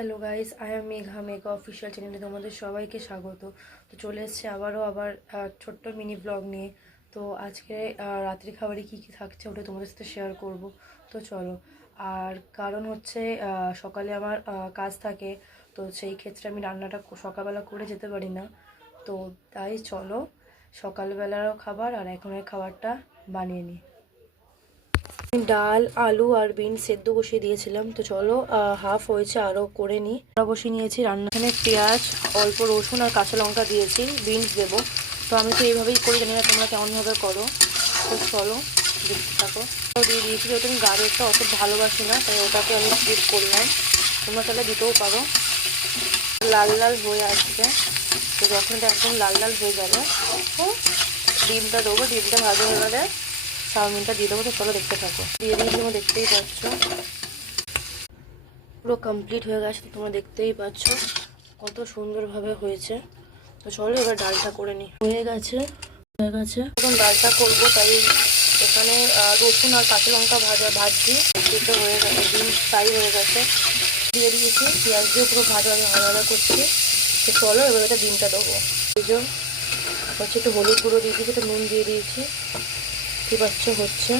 Hello guys, I am Megha official চ্যানেলে তোমাদের সবাইকে স্বাগত। তো চলে এসেছে আবার ছোট্ট মিনি ব্লগ নিয়ে। তো আজকে রাত্রি খাবারে কি কি থাকছে ওটা তোমাদের সাথে শেয়ার করব। তো চলো। আর কারণ হচ্ছে সকালে আমার কাজ থাকে, তো সেই ক্ষেত্রে আমি রান্নাটা সকালবেলা করে যেতে পারি না। তো তাই চলো সকালবেলারও খাবার আর এখনের খাবারটা বানিয়ে নিই। ডাল, আলু আর বিনস সেদ্ধ বসিয়ে দিয়েছিলাম। তো চলো হাফ হয়েছে, আরও করে নিই। বসিয়ে নিয়েছি রান্না। এখানে পেঁয়াজ, অল্প রসুন আর কাঁচা লঙ্কা দিয়েছি, বিনস দেবো। তো আমি তো এইভাবেই করি, জানি না তোমরা কেমনভাবে করো। তো চলো দেখতে থাকো। দিয়ে দিয়েছি, যেহেতু আমি গাজরটা অত ভালোবাসি না, তাই ওটাকে আমি স্কিপ করলাম। তোমরা তাহলে দিতেও পারো। লাল লাল হয়ে আসছে, তো যখন এটা একদম লাল লাল হয়ে যাবে তো ডিমটা দেবো। ডিমটা ভাজা হয়ে গেলে চাউমিনটা দিয়ে দেবো। তো চলো দেখতে থাকো। দিয়ে দিয়েছি, তোমরা দেখতেই পাচ্ছ পুরো কমপ্লিট হয়ে গেছে। তো তোমরা দেখতেই পাচ্ছ কত সুন্দরভাবে হয়েছে। তো চলো এবার ডালটা করে নিই। হয়ে গেছে এখন ডালটা করবো, তাই এখানে রসুন আর কাঁচা লঙ্কা ভাজছি। সিদ্ধ হয়ে গেছে, ডিম ফ্রাই হয়ে গেছে, দিয়ে দিয়েছি। পেঁয়াজ দিয়ে পুরো ভাজা করছি। তো চলো এবার এটা ডিমটা দেবো। এই যে হচ্ছে একটু হলুদ গুঁড়ো দিয়ে দিয়েছি, একটু নুন দিয়ে দিয়েছি। কি পাচ্ছ হচ্ছে।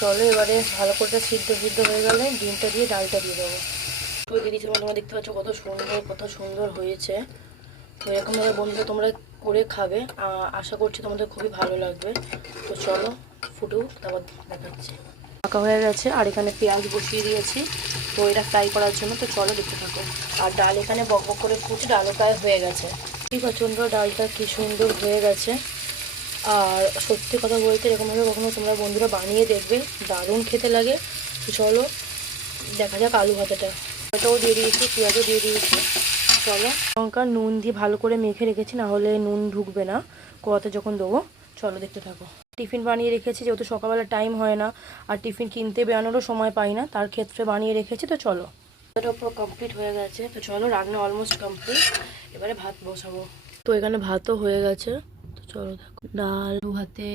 চলো এবারে ভালো করে সিদ্ধ হয়ে গেলে ডিমটা দিয়ে ডালটা দিয়ে দেবো। দিয়ে দিয়েছি, তোমরা দেখতে পাচ্ছ কত সুন্দর হয়েছে। তো এরকমভাবে বন্ধুরা তোমরা করে খাবে, আশা করছি তোমাদের খুবই ভালো লাগবে। তো চলো ফুটুক, তারপর দেখাচ্ছি। পাকা হয়ে গেছে আর এখানে পেঁয়াজ বসিয়ে দিয়েছি তো এটা ফ্রাই করার জন্য। তো চলো দেখতে থাকো। আর ডাল এখানে বক করে ফুটে ডালও প্রায় হয়ে গেছে। ঠিক আছে বন্ধুরা, ডালটা কি সুন্দর হয়ে গেছে। আর সত্যি কথা বলতে এরকমভাবে কখনো তোমরা বন্ধুরা বানিয়ে দেখবে, দারুণ খেতে লাগে। তো চলো দেখা যাক আলু ভাজাটা। ওটাও দিয়ে দিয়েছি, পেঁয়াজও দিয়ে দিয়েছি। চলো লঙ্কা নুন দিয়ে ভালো করে মেখে রেখেছি, না হলে নুন ঢুকবে না কড়াতে যখন দেবো। চলো দেখতে থাকো। টিফিন বানিয়ে রেখেছি, যেহেতু সকালবেলা টাইম হয় না আর টিফিন কিনতে বেরানোরও সময় পাই না, তার ক্ষেত্রে বানিয়ে রেখেছি। তো চলো এটা পুরো কমপ্লিট হয়ে গেছে। তো চলো রান্না অলমোস্ট কমপ্লিট, এবারে ভাত বসাবো। তো এখানে ভাতও হয়ে গেছে। তো চলো দেখো, ডাল ভাতে